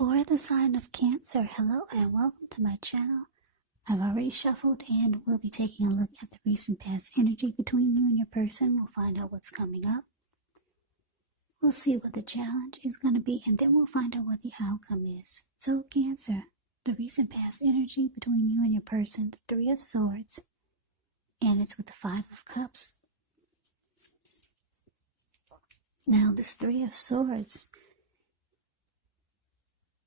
For the sign of Cancer, hello and welcome to my channel. I've already shuffled and we'll be taking a look at the recent past energy between you and your person. We'll find out what's coming up. We'll see what the challenge is going to be, and then we'll find out what the outcome is. So Cancer, the recent past energy between you and your person, the Three of Swords, and it's with the Five of Cups. Now this Three of Swords,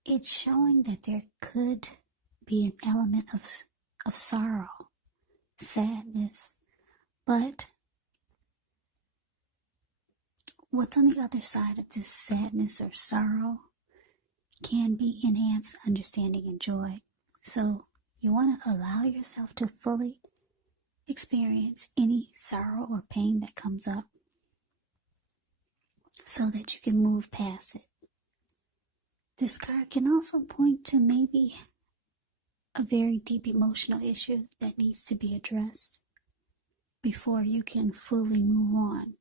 it's showing that there could be an element of sorrow, sadness, but what's on the other side of this sadness or sorrow can be enhanced understanding and joy. So you want to allow yourself to fully experience any sorrow or pain that comes up so that you can move past it. This card can also point to maybe a very deep emotional issue that needs to be addressed before you can fully move on.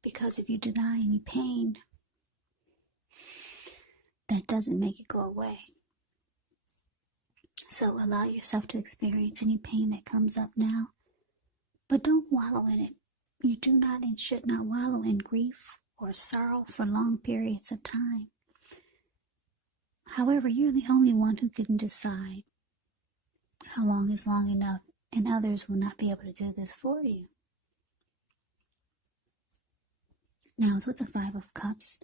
Because if you deny any pain, that doesn't make it go away. So allow yourself to experience any pain that comes up now, but don't wallow in it. You do not and should not wallow in grief or sorrow for long periods of time. However, you're the only one who can decide how long is long enough, and others will not be able to do this for you. Now it's with the Five of Cups,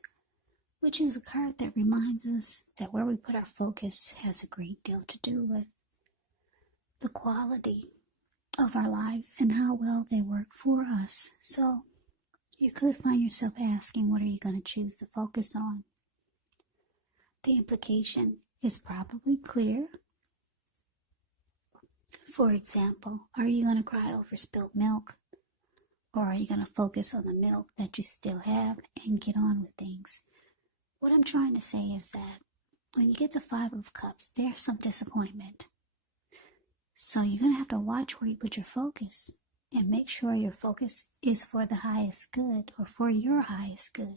which is a card that reminds us that where we put our focus has a great deal to do with the quality of our lives and how well they work for us. So you could find yourself asking, what are you going to choose to focus on? The implication is probably clear. For example, are you going to cry over spilled milk? Or are you going to focus on the milk that you still have and get on with things? What I'm trying to say is that when you get the Five of Cups, there's some disappointment. So you're going to have to watch where you put your focus and make sure your focus is for the highest good or for your highest good.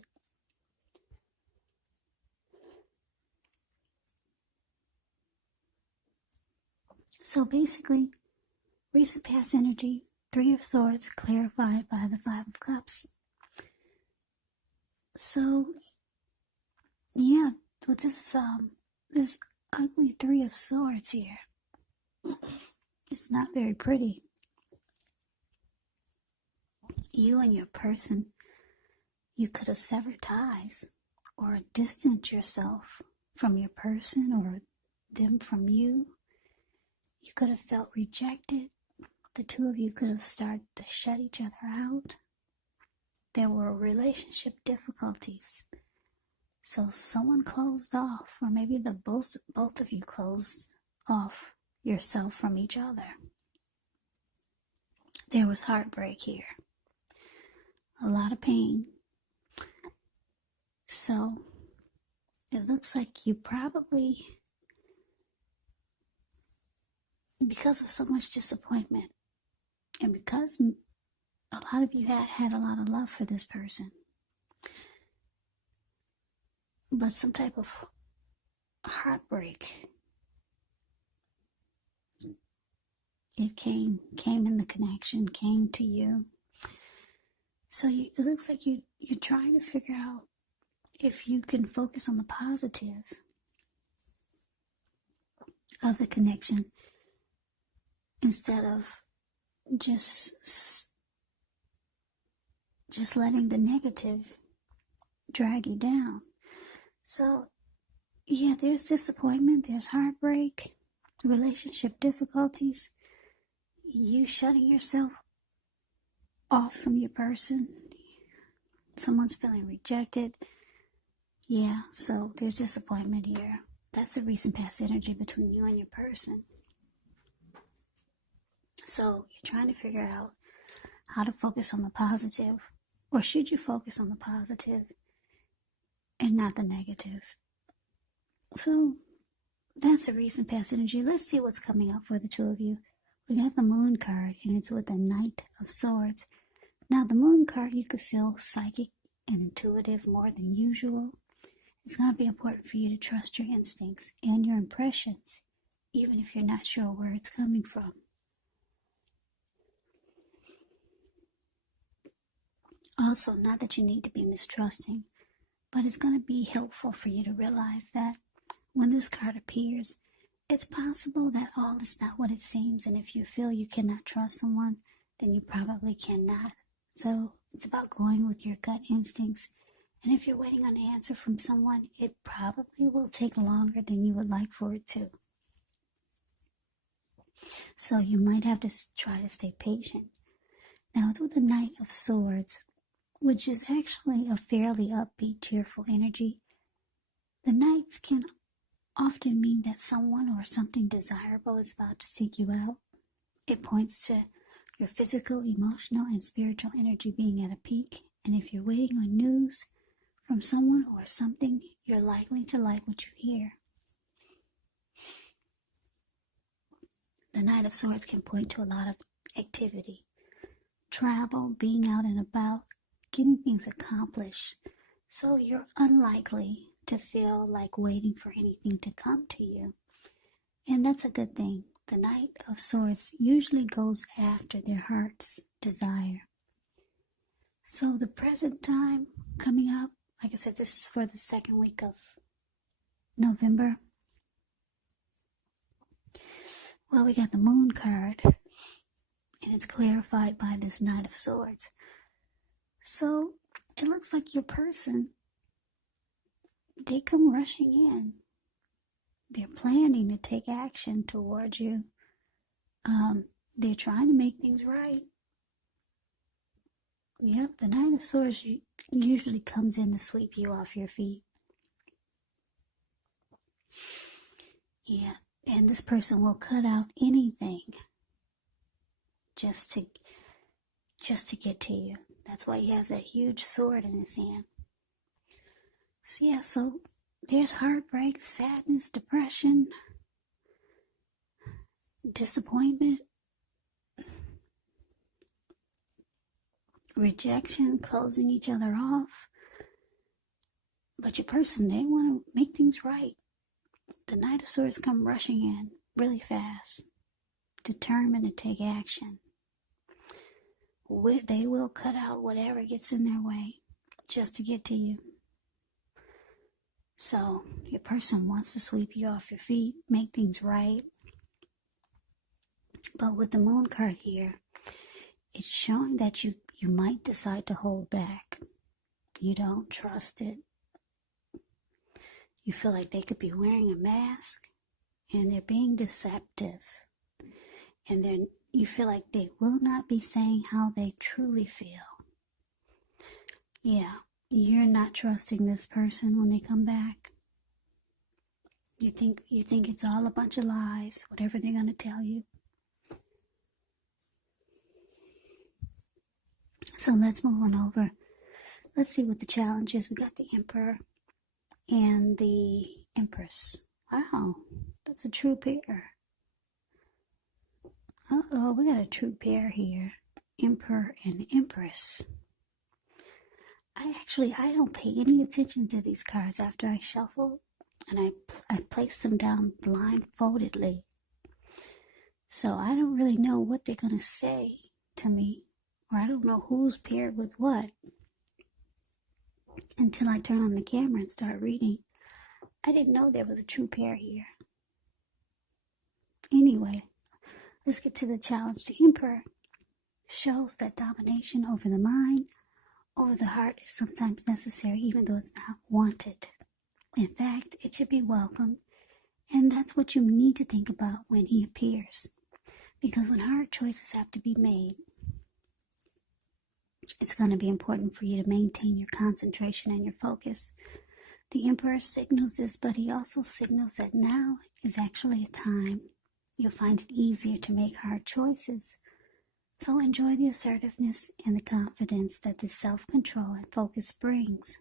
So basically, recent past energy, Three of Swords clarified by the Five of Cups. So, yeah, with this ugly Three of Swords here, it's not very pretty. You and your person, you could have severed ties or distanced yourself from your person or them from you. You could have felt rejected. The two of you could have started to shut each other out. There were relationship difficulties. So someone closed off, or maybe both of you closed off yourself from each other. There was heartbreak here. A lot of pain. So it looks like you probably, because of so much disappointment, and because a lot of you had a lot of love for this person, but some type of heartbreak, it came in the connection, came to you. So it looks like you're trying to figure out if you can focus on the positive of the connection instead of just letting the negative drag you down. So yeah, there's disappointment, there's heartbreak, relationship difficulties, you shutting yourself off from your person, someone's feeling rejected. Yeah, so there's disappointment here. That's a recent past energy between you and your person. So you're trying to figure out how to focus on the positive, or should you focus on the positive and not the negative? So that's a recent past energy. Let's see what's coming up for the two of you. We got the Moon card, and it's with the Knight of Swords. Now the Moon card, you could feel psychic and intuitive more than usual. It's going to be important for you to trust your instincts and your impressions, even if you're not sure where it's coming from. Also, not that you need to be mistrusting, but it's going to be helpful for you to realize that when this card appears, it's possible that all is not what it seems, and if you feel you cannot trust someone, then you probably cannot. So it's about going with your gut instincts, and if you're waiting on an answer from someone, it probably will take longer than you would like for it to. So you might have to try to stay patient. Now it's with the Knight of Swords, which is actually a fairly upbeat, cheerful energy. The Knights can often mean that someone or something desirable is about to seek you out. It points to your physical, emotional, and spiritual energy being at a peak. And if you're waiting on news from someone or something, you're likely to like what you hear. The Knight of Swords can point to a lot of activity, travel, being out and about, getting things accomplished. So you're unlikely to feel like waiting for anything to come to you. And that's a good thing. The Knight of Swords usually goes after their heart's desire. So the present time coming up, like I said, this is for the second week of November. Well, we got the Moon card, and it's clarified by this Knight of Swords. So it looks like your person, they come rushing in. They're planning to take action towards you. They're trying to make things right. Yep, the Knight of Swords usually comes in to sweep you off your feet. Yeah, and this person will cut out anything just to get to you. That's why he has that huge sword in his hand. So yeah, so there's heartbreak, sadness, depression, disappointment, rejection, closing each other off. But your person, they want to make things right. The Knight of Swords come rushing in really fast, determined to take action. They will cut out whatever gets in their way just to get to you. So your person wants to sweep you off your feet, make things right. But with the Moon card here, it's showing that you might decide to hold back. You don't trust it. You feel like they could be wearing a mask and they're being deceptive. And you feel like they will not be saying how they truly feel. Yeah, you're not trusting this person when they come back. You think it's all a bunch of lies, whatever they're going to tell you. So let's move on over. Let's see what the challenge is. We got the Emperor and the Empress. Wow, that's a true pair. Uh-oh, we got a true pair here. Emperor and Empress. I don't pay any attention to these cards after I shuffle, and I place them down blindfoldedly. So I don't really know what they're going to say to me, or I don't know who's paired with what until I turn on the camera and start reading. I didn't know there was a true pair here. Anyway, let's get to the challenge. The Emperor shows that domination over the mind, over the heart is sometimes necessary, even though it's not wanted. In fact, it should be welcome, and that's what you need to think about when he appears. Because when hard choices have to be made, it's going to be important for you to maintain your concentration and your focus. The Emperor signals this, but he also signals that now is actually a time you'll find it easier to make hard choices. So enjoy the assertiveness and the confidence that this self-control and focus brings.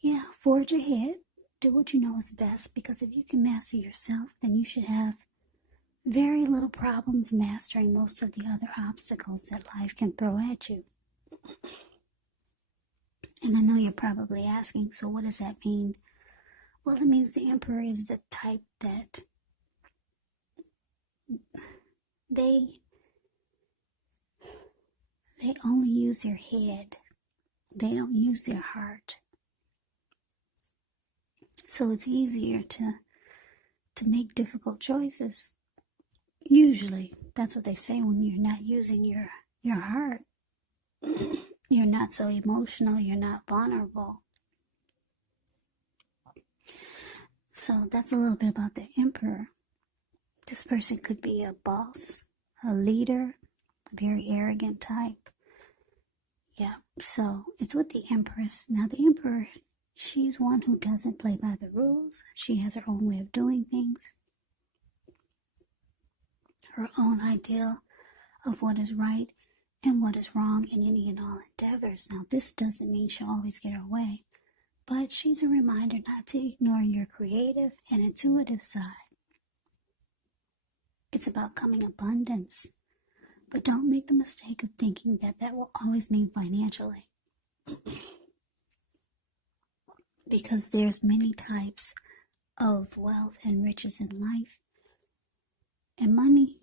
Yeah, forge ahead. Do what you know is best, because if you can master yourself, then you should have very little problems mastering most of the other obstacles that life can throw at you. And I know you're probably asking, so what does that mean? Well, it means the Emperor is the type that they only use their head. They don't use their heart. So it's easier to make difficult choices. Usually, that's what they say when you're not using your heart. You're not so emotional, you're not vulnerable. So that's a little bit about the Emperor. This person could be a boss, a leader, a very arrogant type. Yeah, so it's with the Empress. Now the Emperor, she's one who doesn't play by the rules. She has her own way of doing things, her own ideal of what is right and what is wrong in any and all endeavors. Now this doesn't mean she'll always get her way, but she's a reminder not to ignore your creative and intuitive side. It's about coming abundance, but don't make the mistake of thinking that that will always mean financially. Because there's many types of wealth and riches in life, and money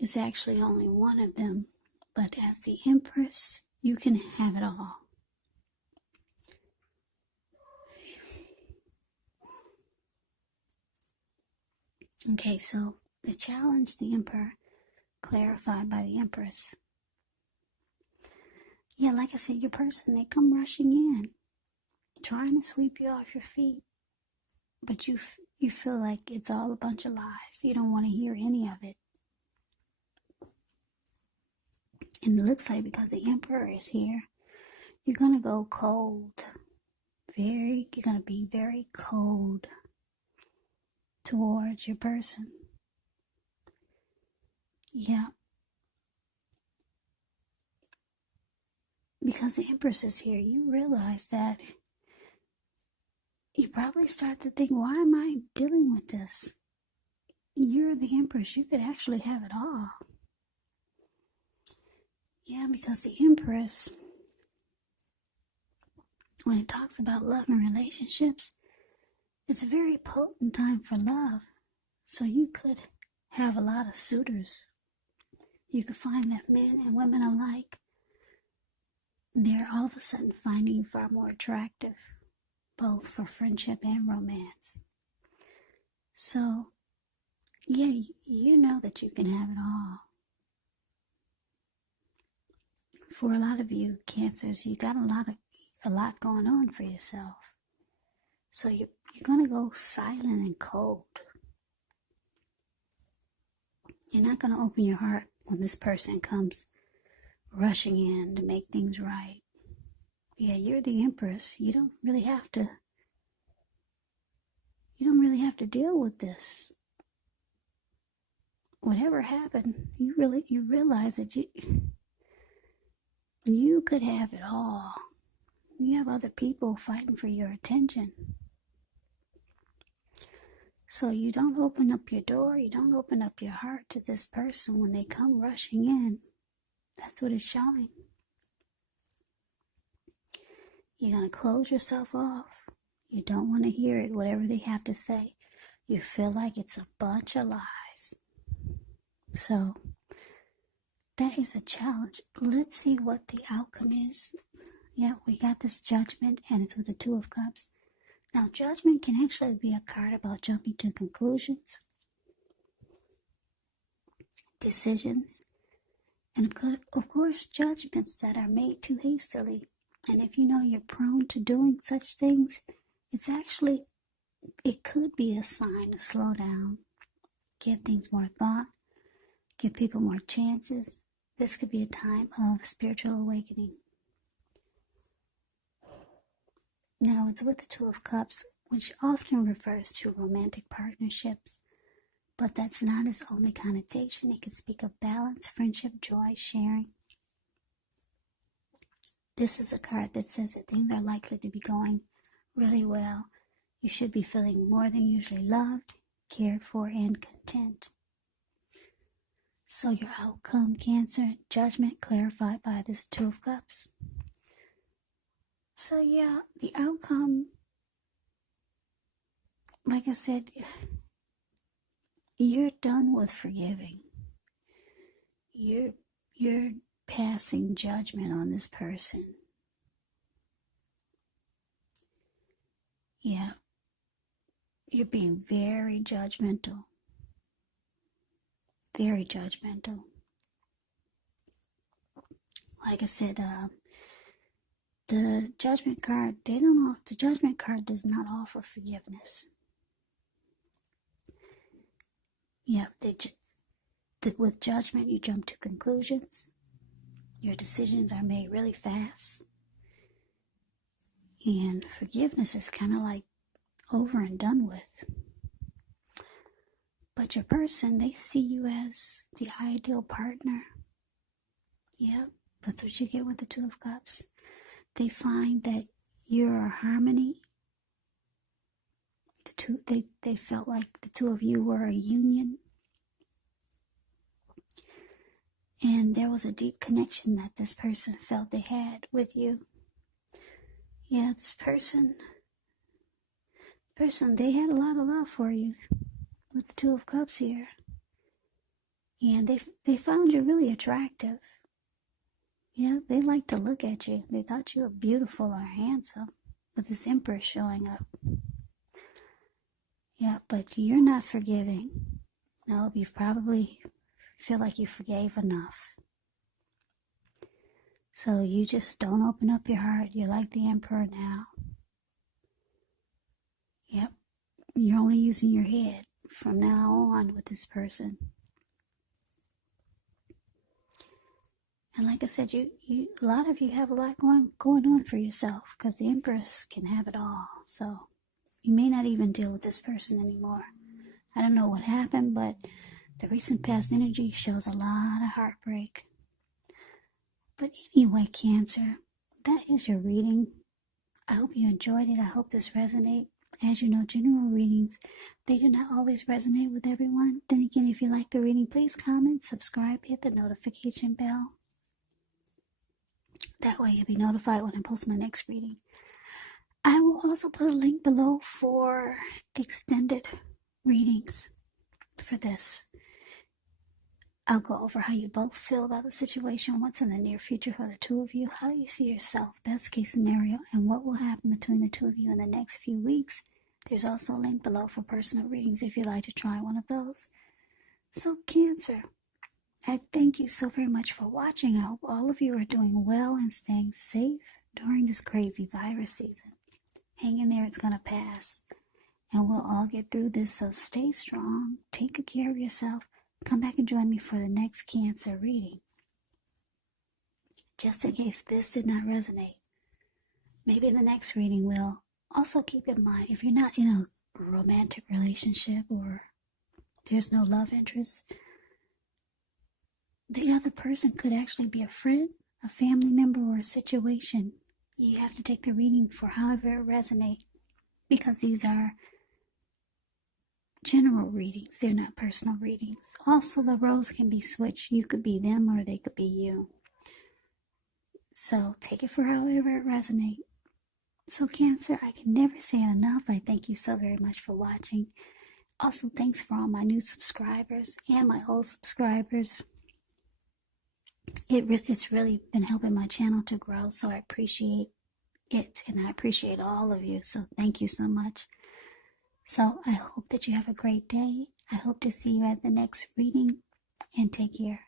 is actually only one of them. But as the Empress, you can have it all. Okay, so the challenge, the Emperor, clarified by the Empress. Yeah, like I said, your person, they come rushing in, trying to sweep you off your feet. But you feel like it's all a bunch of lies. You don't want to hear any of it. And it looks like because the Emperor is here, you're going to go cold. You're going to be very cold towards your person. Yeah. Because the Empress is here, you realize that you probably start to think, why am I dealing with this? You're the Empress. You could actually have it all. Yeah, because the Empress, when it talks about love and relationships, it's a very potent time for love. So you could have a lot of suitors. You could find that men and women alike, they're all of a sudden finding you far more attractive, both for friendship and romance. So, yeah, you know that you can have it all. For a lot of you Cancers, you got a lot going on for yourself. So you're going to go silent and cold. You're not going to open your heart when this person comes rushing in to make things right. Yeah, you're the Empress. You don't really have to deal with this. Whatever happened, you realize that you could have it all. You have other people fighting for your attention. So you don't open up your door, you don't open up your heart to this person when they come rushing in. That's what it's showing. You're going to close yourself off. You don't want to hear it, whatever they have to say. You feel like it's a bunch of lies. So that is a challenge. Let's see what the outcome is. Yeah, we got this Judgment, and it's with the Two of Cups. Now, Judgment can actually be a card about jumping to conclusions, decisions, and of course, judgments that are made too hastily. And if you know you're prone to doing such things, it could be a sign to slow down, give things more thought, give people more chances. This could be a time of spiritual awakening. Now, it's with the Two of Cups, which often refers to romantic partnerships, but that's not its only connotation. It can speak of balance, friendship, joy, sharing. This is a card that says that things are likely to be going really well. You should be feeling more than usually loved, cared for, and content. So your outcome, Cancer, Judgment clarified by this Two of Cups. So yeah, the outcome, like I said, you're done with forgiving. You're passing judgment on this person. Yeah. You're being very judgmental. Very judgmental. Like I said, the judgment card, the judgment card does not offer forgiveness. Yeah, with judgment, you jump to conclusions. Your decisions are made really fast. And forgiveness is kind of like over and done with. But your person, they see you as the ideal partner. Yeah, that's what you get with the Two of Cups. They find that you're a harmony. They felt like the two of you were a union. And there was a deep connection that this person felt they had with you. Yeah, this person, they had a lot of love for you with the Two of Cups here. And they found you really attractive. Yeah, they liked to look at you. They thought you were beautiful or handsome with this Empress showing up. Yeah, but you're not forgiving. No, you probably feel like you forgave enough. So you just don't open up your heart. You're like the Emperor now. Yep, you're only using your head from now on with this person. And like I said, a lot of you have a lot going on for yourself, because the Empress can have it all. So you may not even deal with this person anymore. I don't know what happened, but the recent past energy shows a lot of heartbreak. But anyway, Cancer, that is your reading. I hope you enjoyed it. I hope this resonates. As you know, general readings, they do not always resonate with everyone. Then again, if you like the reading, please comment, subscribe, hit the notification bell. That way you'll be notified when I post my next reading. I will also put a link below for extended readings for this. I'll go over how you both feel about the situation, what's in the near future for the two of you, how you see yourself, best case scenario, and what will happen between the two of you in the next few weeks. There's also a link below for personal readings if you'd like to try one of those. So, Cancer, I thank you so very much for watching. I hope all of you are doing well and staying safe during this crazy virus season. Hang in there, it's going to pass. And we'll all get through this, so stay strong, take good care of yourself. Come back and join me for the next Cancer reading. Just in case this did not resonate, maybe the next reading will. Also keep in mind, if you're not in a romantic relationship or there's no love interest, the other person could actually be a friend, a family member, or a situation. You have to take the reading for however it resonates, because these are general readings. They're not personal readings. Also, the roles can be switched. You could be them or they could be you. So take it for however it resonates. So, Cancer, I can never say it enough. I thank you so very much for watching. Also, thanks for all my new subscribers and my old subscribers. It's really been helping my channel to grow, so I appreciate it, and I appreciate all of you. So thank you so much. So I hope that you have a great day. I hope to see you at the next reading, and take care.